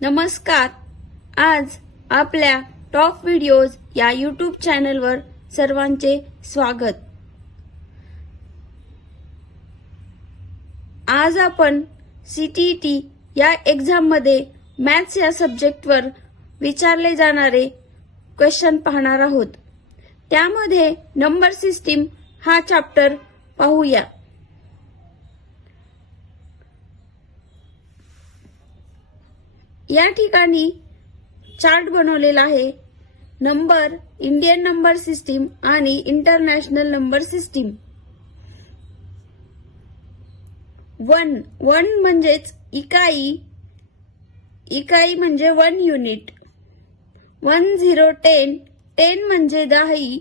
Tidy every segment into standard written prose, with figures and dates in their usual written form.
नमस्कार. आज आपल्या टॉप व्हिडिओज या यूट्यूब चॅनलवर सर्वांचे स्वागत. आज आपण CTET या एक्झाम मध्ये मॅथ्स या सब्जेक्टवर विचारले जाणारे क्वेश्चन पाहणार आहोत. त्यामध्ये नंबर सिस्टीम हा चॅप्टर पाहूया. या ठिकाणी चार्ट बनवलेला आहे. नंबर, इंडियन नंबर सिस्टीम आणि इंटरनॅशनल नंबर सिस्टीम. वन म्हणजेच इकाई, इकाई म्हणजे 1 युनिट. 1 0 10, 10 म्हणजे दहाई,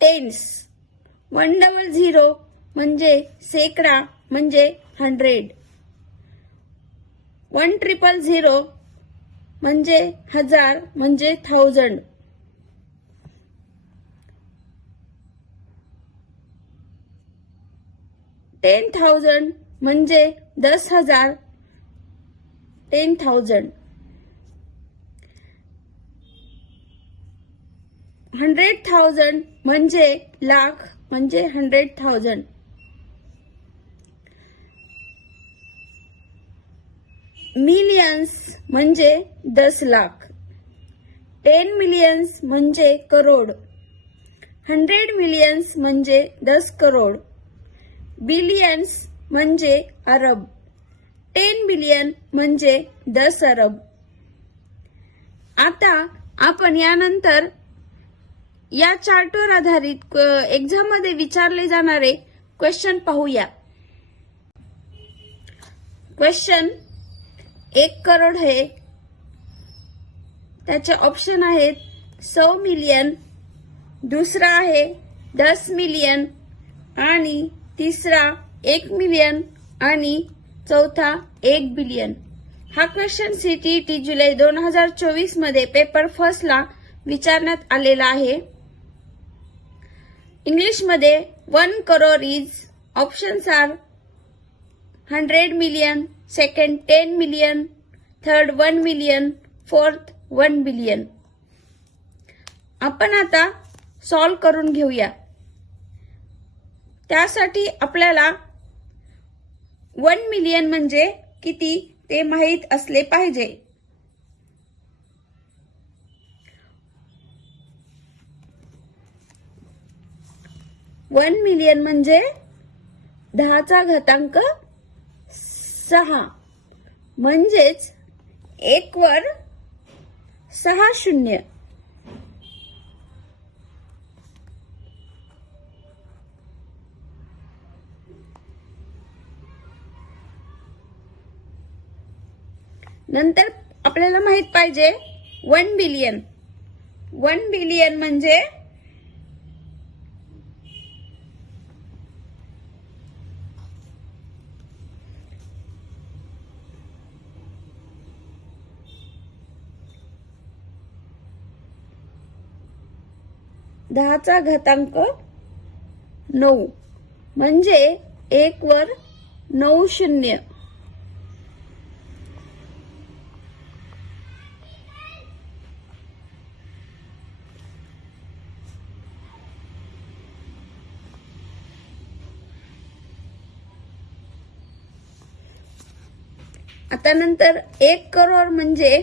टेन्स. 100 म्हणजे शेकडा म्हणजे 100. 1000 म्हणजे हजार म्हणजे 1000. 10,000 म्हणजे 10,000, 10,000. 100,000 म्हणजे लाख म्हणजे 100,000. मिलियन्स म्हणजे 10 लाख. 10 मिलियन्स म्हणजे करोड. 100 मिलियन्स म्हणजे 10 करोड. बिलियन्स म्हणजे अरब. 10 बिलियन म्हणजे 10 अरब. आता आपण यानंतर या चार्टवर आधारित एक्झाम मध्ये विचारले जाणारे क्वेश्चन पाहूया. क्वेश्चन 1 करोड है. त्याचे ऑप्शन आहेत 100 मिलियन, दुसरा आहे 10 मिलियन आणि तिसरा 1 मिलियन आणि चौथा 1 बिलियन. हा क्वेश्चन CTET जुलै 2024 मध्ये पेपर फर्स्ट ला विचारण्यात आलेला आहे. इंग्लिश मध्ये 1 crore is, options are 100 million, second 10 million, third 1 million, fourth 1 billion. आपण आता सॉल्व करून घेऊया. त्यासाठी आपल्याला 1 मिलियन म्हणजे किती ते माहित असले पाहिजे. वन मिलियन म्हणजे 10चा घातांक 6 म्हणजेच 1 वर 6 शून्य. नंतर आपल्याला माहित पाहिजे 1 बिलियन. 1 बिलियन म्हणजे 10चा घातांक 9 म्हणजे 1 वर 9 शून्य. आता नंतर 1 करोड म्हणजे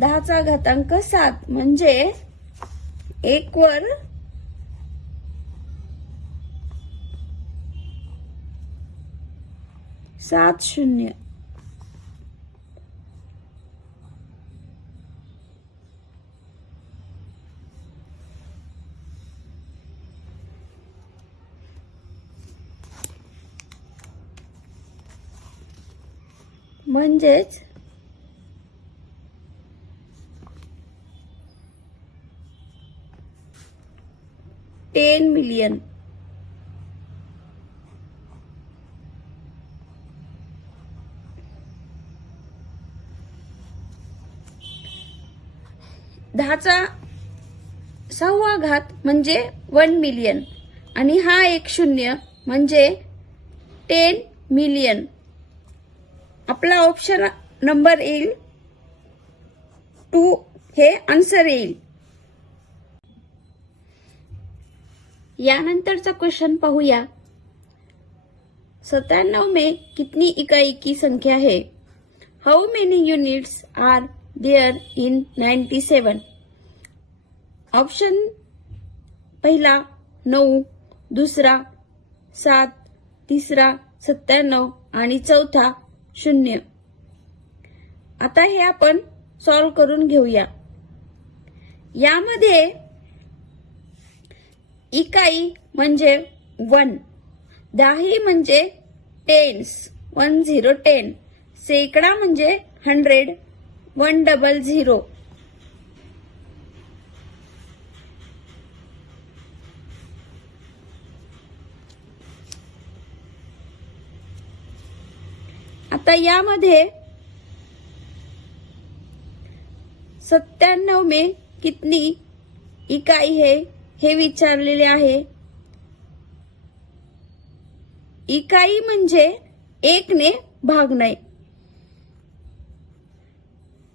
10चा घातांक 7 म्हणजे 1 वर 7 शून्य. म्हणजेच 10 मिलियन. 6वा घात म्हणजे 1 मिलियन आणि हा एक शून्य म्हणजे 10 मिलियन. आपला ऑप्शन नंबर येईल 2 हे आन्सर येईल. यानंतरचा क्वेश्चन पाहूया. 97 में कितनी इकाई की संख्या है? How many units are there in 97? Option पहिला 9, दुसरा 7, तिसरा 97 आणि चौथा 0. आता हे आपण सॉल्व करून घेऊया. यामध्ये इकाई म्हणजे 1, दहाई म्हणजे टेन्स 1010, शेकडा म्हणजे 100 100. आता यामध्ये 97 में कितनी इकाई है हे विचारलेले आहे. इकाई म्हणजे 1 ने भागणे.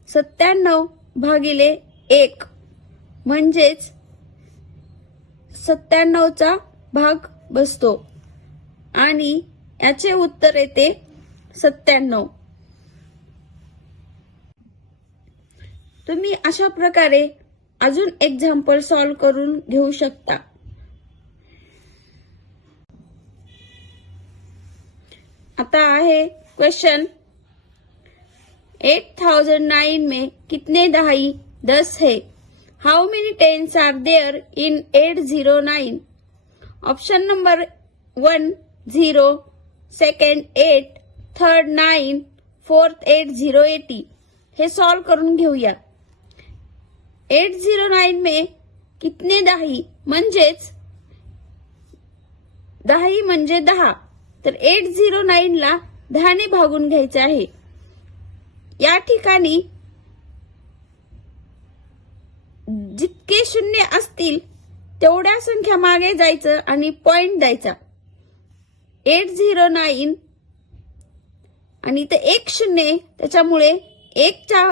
97 भागिले 1 म्हणजेच 97 चा भाग बसतो आणि याचे उत्तर येते 97. तुम्ही अशा प्रकारे अजून एक्झाम्पल सॉल्व करून घेऊ शकता. आता आहे क्वेश्चन 8009 में कितने दहाई 10 है? How many tens are there in 809? Option number 1 0, second 8, third 9, fourth 80 80. हे सॉल्व करून घेऊया. 809 में कितने दहाई म्हणजेच दहाई म्हणजे 10, तर 809 ला 10 ने भागून घ्यायचे आहे. या ठिकाणी जितके शून्य असतील तेवढ्या संख्या मागे जायचं आणि पॉइंट द्यायचा. 809 आणि इथे एक शून्य, त्याच्यामुळे 1 च्या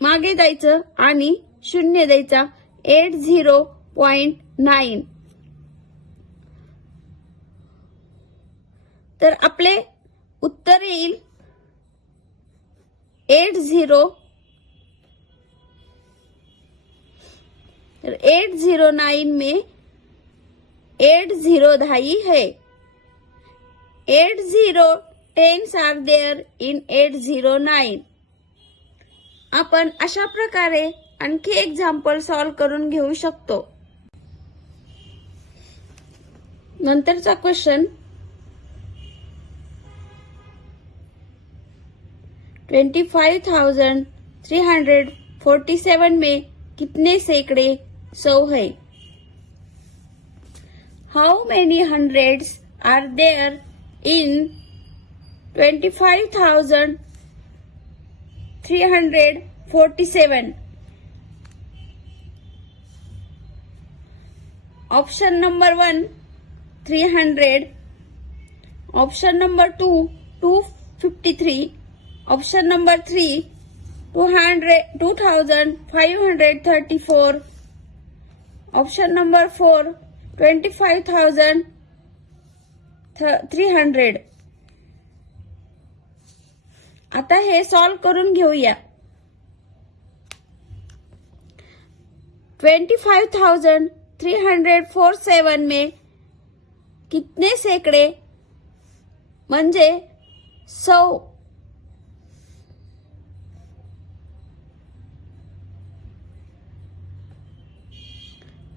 मागे जायचं आणि शून्य द्यायचा. 80.9. तर आपले उत्तर येईल 80. तर 809 में 80 दहाई है. 80 टेन्स आर देयर इन 809. आपण अशा प्रकारे आणखी एक्झाम्पल सॉल्व करून घेऊ शकतो. नंतरचा क्वेश्चन 25,347 में कितने सैकड़े 100 है? How many hundreds are there in 25,347? Option number 1 300, option number 2 253, option number 3 2534, option number 4 25,300. आता हे सॉल्व करून घेऊया. 25,347 में कितने सैकड़े म्हणजे 100.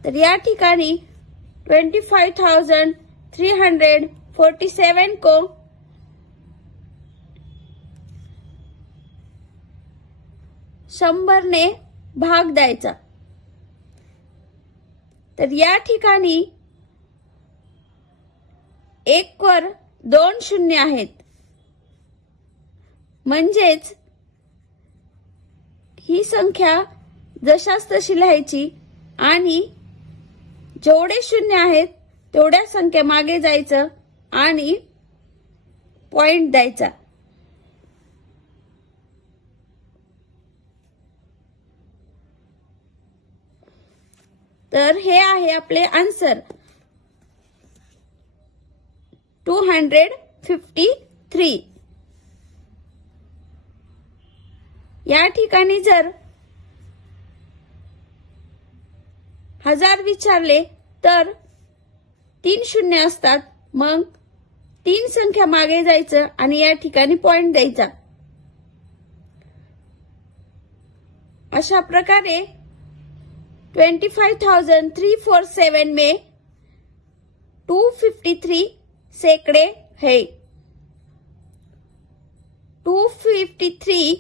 तर या ठिकाणी 25,347 को 100 ने भाग द्यायचा. तर या ठिकाणी 1 वर 2 शून्य आहेत, म्हणजेच ही संख्या जशास तशी लिहायची आणि जेवढे शून्य आहेत तेवढ्या संख्या मागे जायचं आणि पॉइंट द्यायचा. तर हे आहे आपले आन्सर 253. या ठिकाणी जर 1000 विचारले तर 3 शून्य असतात. मग 3 संख्या मागे जायचं आणि या ठिकाणी पॉइंट द्यायचा. अशा प्रकारे 25,347 में 253 सैकड़े है. 253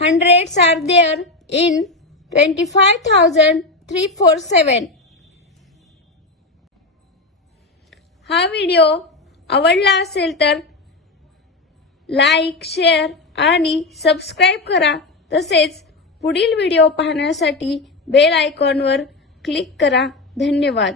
hundreds are there in 25,347. हा व्हिडिओ आवडला असेल तर लाईक, शेअर आणि सबस्क्राईब करा. तसेच पुढील व्हिडिओ पाहण्यासाठी बेल आयकॉनवर क्लिक करा. धन्यवाद.